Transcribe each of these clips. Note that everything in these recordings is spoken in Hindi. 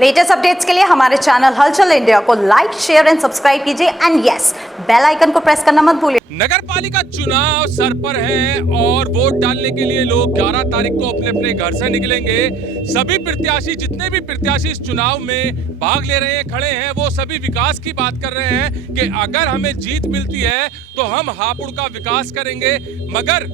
लेटेस्ट अपडेट्स के लिए हमारे चैनल हलचल इंडिया को लाइक, शेयर एंड सब्सक्राइब कीजिए एंड यस, बेल आइकन को प्रेस करना मत भूलिए। नगर पालिका चुनाव सर पर है और वोट डालने के लिए लोग 11 तारीख को अपने अपने घर से निकलेंगे। सभी प्रत्याशी, जितने भी प्रत्याशी इस चुनाव में भाग ले रहे हैं, खड़े हैं, वो सभी विकास की बात कर रहे हैं कि अगर हमें जीत मिलती है तो हम हापुड़ का विकास करेंगे। मगर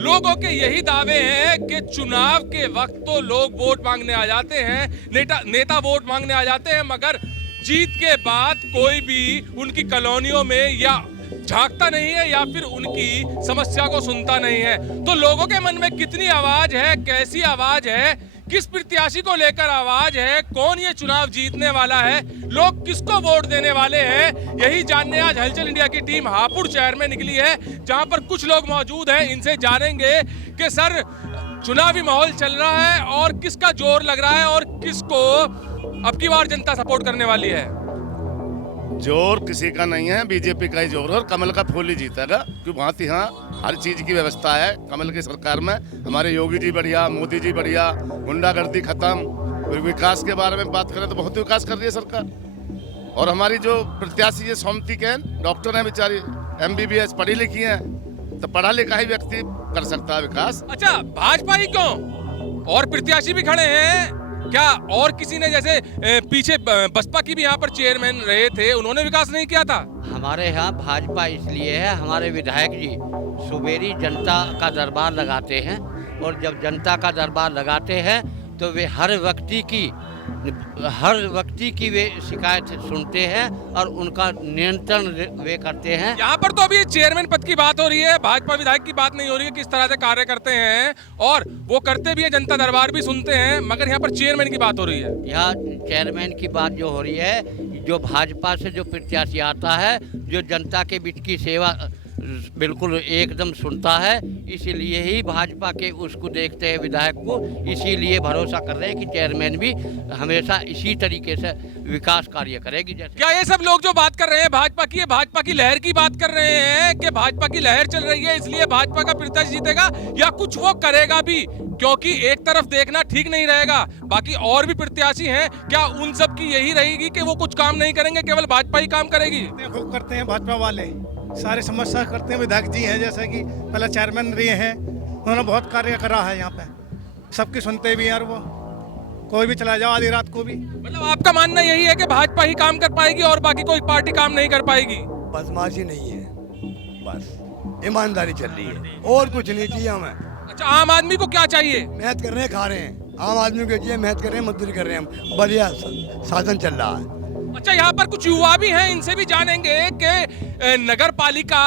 लोगों के यही दावे हैं कि चुनाव के वक्त तो लोग वोट मांगने आ जाते हैं, नेता वोट मांगने आ जाते हैं, मगर जीत के बाद कोई भी उनकी कॉलोनियों में या झांकता नहीं है या फिर उनकी समस्या को सुनता नहीं है। तो लोगों के मन में कितनी आवाज है, कैसी आवाज है, किस प्रत्याशी को लेकर आवाज है, कौन ये चुनाव जीतने वाला है, लोग किसको वोट देने वाले हैं, यही जानने आज हलचल इंडिया की टीम हापुड़ शहर में निकली है, जहां पर कुछ लोग मौजूद हैं। इनसे जानेंगे कि सर, चुनावी माहौल चल रहा है और किसका जोर लग रहा है और किसको अब की बार जनता सपोर्ट करने वाली है। जोर किसी का नहीं है, बीजेपी का ही जोर है और कमल का फूल ही जीतेगा, क्योंकि वहाँ यहाँ हर चीज की व्यवस्था है कमल की सरकार में। हमारे योगी जी बढ़िया, मोदी जी बढ़िया, गुंडागर्दी खत्म। विकास के बारे में बात करें तो बहुत विकास कर रही है सरकार। और हमारी जो प्रत्याशी है सोमती कैन, डॉक्टर है बेचारी, MBBS पढ़ी लिखी है, तो पढ़ा लिखा ही व्यक्ति कर सकता है विकास। अच्छा, भाजपा ही क्यों, और प्रत्याशी भी खड़े हैं क्या? और किसी ने, जैसे पीछे बसपा की भी यहाँ पर चेयरमैन रहे थे, उन्होंने विकास नहीं किया था? हमारे यहाँ भाजपा इसलिए है, हमारे विधायक जी सुबेरी जनता का दरबार लगाते हैं और जब जनता का दरबार लगाते हैं तो वे हर व्यक्ति की वे शिकायत सुनते हैं और उनका नियंत्रण वे करते हैं। यहाँ पर तो अभी चेयरमैन पद की बात हो रही है, भाजपा विधायक की बात नहीं हो रही है, किस तरह से कार्य करते हैं, और वो करते भी है, जनता दरबार भी सुनते हैं, मगर यहाँ पर चेयरमैन की बात हो रही है। यहाँ चेयरमैन की बात जो हो रही है, जो भाजपा से जो प्रत्याशी आता है, जो जनता के बीच की सेवा बिल्कुल एकदम सुनता है, इसीलिए ही भाजपा के उसको देखते हैं विधायक को, इसीलिए भरोसा कर रहे हैं कि चेयरमैन भी हमेशा इसी तरीके से विकास कार्य करेगी। जैसे क्या ये सब लोग जो बात कर रहे हैं भाजपा की लहर की बात कर रहे हैं कि भाजपा की लहर चल रही है इसलिए भाजपा का प्रत्याशी जीतेगा, या कुछ वो करेगा भी? क्योंकि एक तरफ देखना ठीक नहीं रहेगा, बाकी और भी प्रत्याशी हैं, क्या उन सब की यही रहेगी कि वो कुछ काम नहीं करेंगे, केवल भाजपा ही काम करेगी? खूब करते हैं भाजपा वाले, सारी समस्या करते हैं। विधायक जी हैं जैसे कि पहले चेयरमैन रहे हैं, उन्होंने बहुत कार्य करा है यहाँ पे, सबकी सुनते भी यार, वो कोई भी चला जाओ आधी रात को भी। मतलब आपका मानना यही है कि भाजपा ही काम कर पाएगी और बाकी कोई पार्टी काम नहीं कर पाएगी? बदमाशी नहीं है, बस ईमानदारी चल रही है और कुछ नहीं चाहिए हमें। अच्छा, आम आदमी को क्या चाहिए? मेहनत कर रहे हैं, खा रहे हैं, आम आदमी को चाहिए मेहनत कर रहे हैं, मजदूरी कर रहे हैं, हम बढ़िया साधन चल रहा है। अच्छा, यहाँ पर कुछ युवा भी हैं, इनसे भी जानेंगे कि नगर पालिका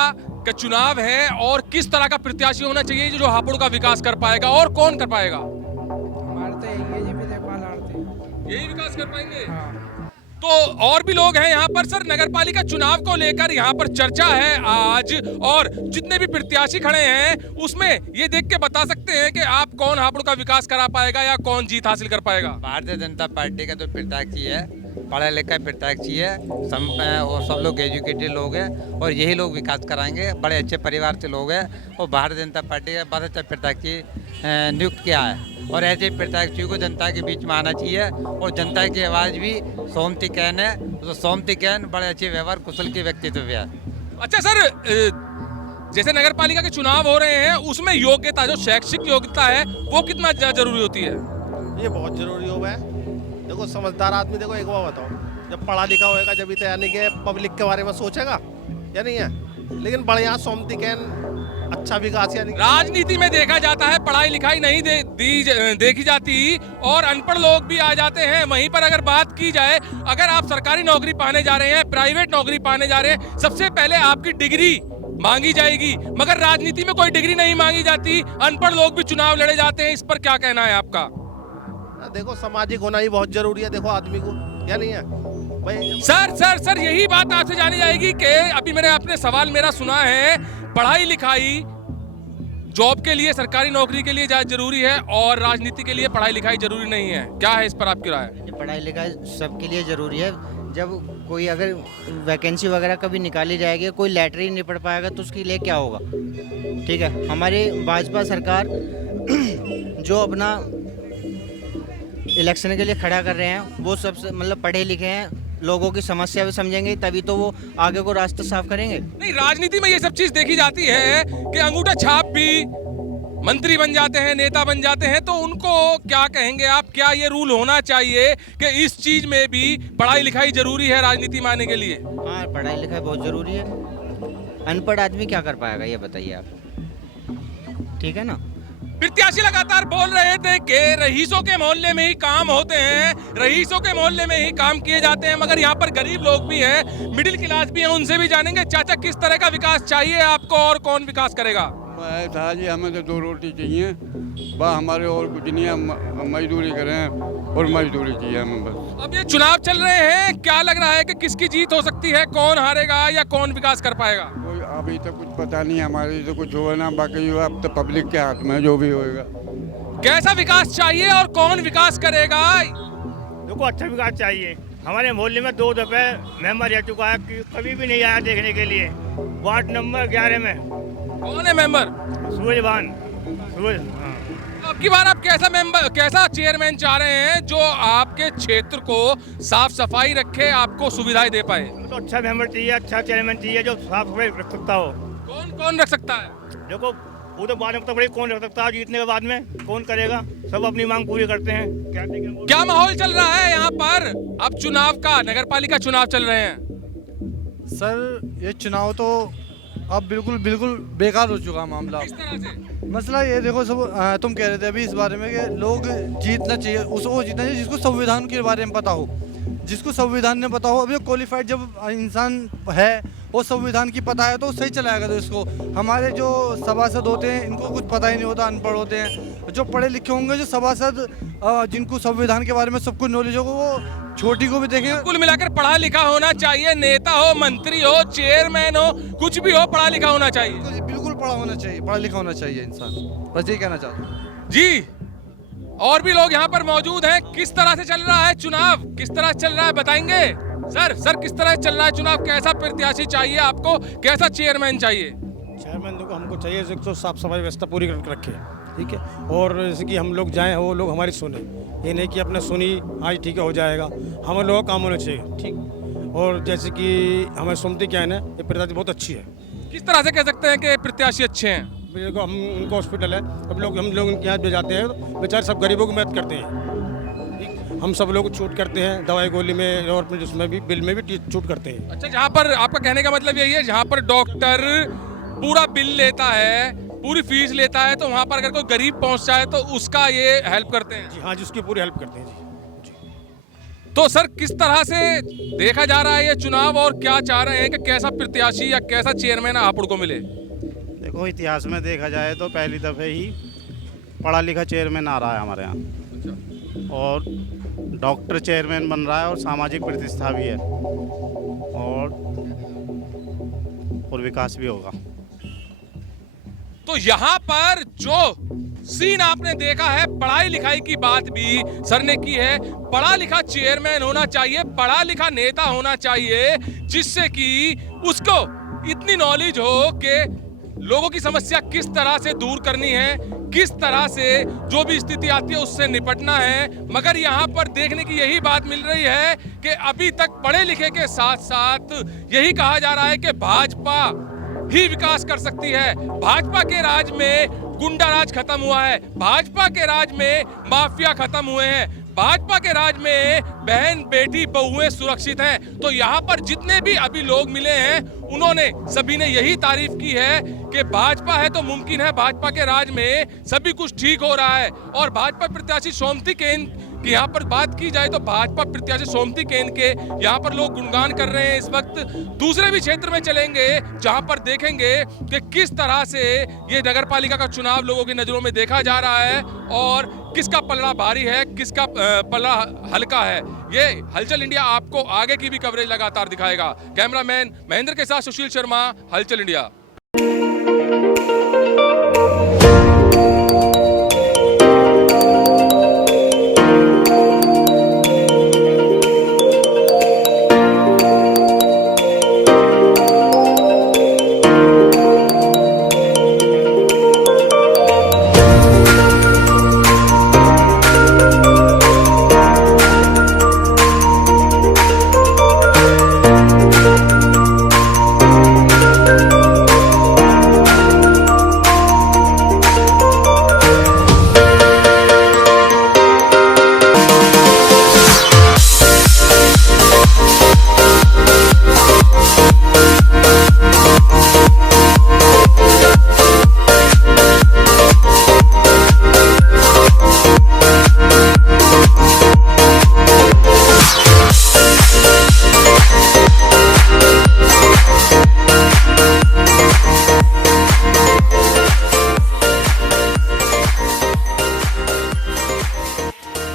का चुनाव है और किस तरह का प्रत्याशी होना चाहिए जो हापुड़ का विकास कर पाएगा, और कौन कर पाएगा? हमारे तो यही है जी, विजयपाल आरती यही विकास कर पाएंगे। हाँ। तो और भी लोग हैं यहाँ पर। सर, नगर पालिका चुनाव को लेकर यहाँ पर चर्चा है आज, और जितने भी प्रत्याशी खड़े हैं उसमें ये देख के बता सकते हैं कि आप कौन हापुड़ का विकास करा पाएगा या कौन जीत हासिल कर पाएगा? भारतीय जनता पार्टी का तो प्रत्याशी है, पढ़ा लिखा प्रत्याशी है, और सब लोग एजुकेटेड लोग हैं और यही लोग विकास कराएंगे, बड़े अच्छे परिवार से लोग हैं और भारतीय जनता पार्टी का बहुत अच्छा प्रत्याशी नियुक्त किया है। और ऐसे प्रत्याशियों को जनता के बीच में आना चाहिए और जनता की आवाज़ भी सोमती कैन है, तो सोमती कैन बड़े अच्छे व्यवहार कुशल के व्यक्तित्व है। अच्छा सर, जैसे नगर पालिका के चुनाव हो रहे हैं उसमें योग्यता, जो शैक्षिक योग्यता है, वो कितना जरूरी होती है? ये बहुत जरूरी हो है। देखो, समझदार आदमी, देखो एक बात बताओ, जब पढ़ा लिखा होएगा जब तो यानी कि पब्लिक के बारे में सोचेगा, या नहीं है? लेकिन बढ़िया सोमती कैन अच्छा विकास, यानी राजनीति में देखा जाता है पढ़ाई लिखाई नहीं देखी जाती और अनपढ़ लोग भी आ जाते हैं। वहीं पर अगर बात की जाए, अगर आप सरकारी नौकरी पाने जा रहे हैं, प्राइवेट नौकरी पाने जा रहे हैं, सबसे पहले आपकी डिग्री मांगी जाएगी, मगर राजनीति में कोई डिग्री नहीं मांगी जाती, अनपढ़ लोग भी चुनाव लड़े जाते हैं। इस पर क्या कहना है आपका? देखो, सामाजिक होना ही बहुत जरूरी है, देखो आदमी को, या नहीं है भाई? सर यही बात आपसे जानी जाएगी कि अभी मैंने आपने सवाल मेरा सुना है, पढ़ाई लिखाई जॉब के लिए, सरकारी नौकरी के लिए जरूरी है और राजनीति के लिए पढ़ाई लिखाई जरूरी नहीं है, क्या है इस पर आपकी राय? पढ़ाई लिखाई सबके लिए जरूरी है। जब कोई अगर वैकेंसी वगैरह कभी निकाली जाएगी, कोई लेटर ही नहीं पढ़ पाएगा तो उसके लिए क्या होगा? ठीक है, हमारी भाजपा सरकार जो अपना इलेक्शन के लिए खड़ा कर रहे हैं वो सब मतलब पढ़े लिखे हैं, लोगों की समस्या भी समझेंगे, तभी तो वो आगे को रास्ता साफ करेंगे। नहीं, राजनीति में ये सब चीज देखी जाती है कि अंगूठा छाप भी मंत्री बन जाते हैं, नेता बन जाते हैं, तो उनको क्या कहेंगे आप? क्या ये रूल होना चाहिए कि इस चीज में भी पढ़ाई लिखाई जरूरी है राजनीति में आने के लिए? हाँ, पढ़ाई लिखाई बहुत ज़रूरी है। अनपढ़ आदमी क्या कर पाएगा ये बताइए आप, ठीक है ना। प्रत्याशी लगातार बोल रहे थे कि रईसों के मोहल्ले में ही काम होते हैं, रईसों के मोहल्ले में ही काम किए जाते हैं, मगर यहाँ पर गरीब लोग भी हैं, मिडिल क्लास भी हैं, उनसे भी जानेंगे। चाचा, किस तरह का विकास चाहिए आपको और कौन विकास करेगा? था जी, हमें तो 2 रोटी चाहिए बस, हमारे और कुछ नहीं है। मजदूरी करें और मजदूरी चाहिए हमें बस। अब ये चुनाव चल रहे हैं, क्या लग रहा है कि किसकी जीत हो सकती है? कौन हारेगा या कौन विकास कर पाएगा? कोई अभी तक कुछ पता नहीं, हमारे तो कुछ हुआ ना, बाकी जो अब तो पब्लिक के हाथ में जो भी होएगा। कैसा विकास चाहिए और कौन विकास करेगा? देखो, अच्छा विकास चाहिए। हमारे मोहल्ले में 2 दफे मेंबर रह चुका है, कभी भी नहीं आया देखने के लिए। वार्ड नंबर 11 में कौन है मेंबर? सूरजभान। अब की बार आप कैसा चेयरमैन चाह रहे हैं जो आपके क्षेत्र को साफ सफाई रखे, आपको सुविधाएं दे पाए? तो अच्छा मेंबर चाहिए, अच्छा चेयरमैन चाहिए जो साफ सफाई रख सकता हो। कौन कौन रख सकता है? देखो, वो तो बाद में पता कौन रख सकता है, जीतने के बाद में कौन करेगा। सब अपनी मांग पूरी करते हैं। क्या माहौल चल रहा है यहाँ पर? अब चुनाव का, नगर पालिका चुनाव चल रहे हैं सर। ये चुनाव तो अब बिल्कुल बेकार हो चुका मामला। किस तरह से? मसला ये देखो, सब तुम कह रहे थे अभी इस बारे में कि लोग जीतना चाहिए, उसको जीतना चाहिए जिसको संविधान के बारे में पता हो, जिसको संविधान में पता हो। अभी क्वालिफाइड जब इंसान है, वो संविधान की पता है तो सही चलाएगा। तो इसको हमारे जो सभासद होते हैं इनको कुछ पता ही नहीं होता, अनपढ़ होते हैं। जो पढ़े लिखे होंगे, जो सभासद जिनको संविधान के बारे में सब कुछ नॉलेज होगा, वो छोटी को भी देखेंगे। कुल मिलाकर पढ़ा लिखा होना चाहिए, नेता हो, मंत्री हो, चेयरमैन हो, कुछ भी हो, पढ़ा लिखा होना चाहिए। बिल्कुल पढ़ा लिखा होना चाहिए इंसान, बस ये कहना चाहता हूँ जी। और भी लोग यहाँ पर मौजूद हैं। किस तरह से चल रहा है चुनाव? किस तरह से चल रहा है बताएंगे? सर किस तरह से चल रहा है चुनाव? कैसा प्रत्याशी चाहिए आपको? कैसा चेयरमैन चाहिए? चेयरमैन देखो, हमको चाहिए जो साफ सफाई व्यवस्था पूरी करके रखे, ठीक है। और जैसे कि हम लोग जाएं, वो लोग हमारी सुने, ये नहीं कि अपने सुनी आज ठीक है हो जाएगा। हम लोगों का काम होना चाहिए, ठीक। और जैसे कि हमें सुनते क्या है ना, ये प्रत्याशी बहुत अच्छी है। किस तरह से कह सकते हैं कि प्रत्याशी अच्छे हैं? देखो, हम उनका हॉस्पिटल है, हम लोग उनके यहाँ जाते हैं तो बेचारे सब गरीबों की मदद करते हैं, ठीक। हम सब लोग छूट करते हैं दवाई गोली में और जिसमें भी बिल में भी छूट करते हैं। अच्छा, जहाँ पर आपका कहने का मतलब यही है, जहाँ पर डॉक्टर पूरा बिल लेता है, पूरी फीस लेता है, तो वहाँ पर अगर कोई गरीब पहुँच जाए तो उसका ये हेल्प करते हैं? जी हाँ, जिसकी पूरी हेल्प करते हैं जी। तो सर, किस तरह से देखा जा रहा है ये चुनाव और क्या चाह रहे हैं कि कैसा प्रत्याशी या कैसा चेयरमैन हापुड़ को मिले? देखो, इतिहास में देखा जाए तो पहली दफ़े ही पढ़ा लिखा चेयरमैन आ रहा है हमारे यहाँ। अच्छा। और डॉक्टर चेयरमैन बन रहा है और सामाजिक प्रतिष्ठा भी है और विकास भी होगा। तो यहाँ पर जो सीन आपने देखा है, पढ़ाई लिखाई की बात भी सर ने की है। पढ़ा लिखा चेयरमैन होना चाहिए, पढ़ा लिखा नेता होना चाहिए, जिससे कि उसको इतनी नॉलेज हो कि लोगों की समस्या किस तरह से दूर करनी है, किस तरह से जो भी स्थिति आती है उससे निपटना है। मगर यहाँ पर देखने की यही बात मिल रही है कि अभी तक पढ़े लिखे के साथ साथ यही कहा जा रहा है कि भाजपा ही विकास कर सकती है। भाजपा के राज में गुंडा राज खत्म हुआ है, भाजपा के राज में माफिया खत्म हुए हैं, भाजपा के राज में बहन बेटी बहुएं सुरक्षित हैं। तो यहाँ पर जितने भी अभी लोग मिले हैं, उन्होंने सभी ने यही तारीफ की है कि भाजपा है तो मुमकिन है भाजपा के राज में सभी कुछ ठीक हो रहा है। और भाजपा प्रत्याशी सोमती केन की यहाँ पर बात की जाए तो भाजपा प्रत्याशी सोमती केन के यहाँ पर लोग गुणगान कर रहे हैं। इस वक्त दूसरे भी क्षेत्र में चलेंगे जहाँ पर देखेंगे कि किस तरह से ये नगर पालिका का चुनाव लोगों की नजरों में देखा जा रहा है और किसका पलड़ा भारी है, किसका पलड़ा हल्का है। ये हलचल इंडिया आपको आगे की भी कवरेज लगातार दिखाएगा। कैमरामैन महेंद्र के साथ सुशील शर्मा, हलचल इंडिया।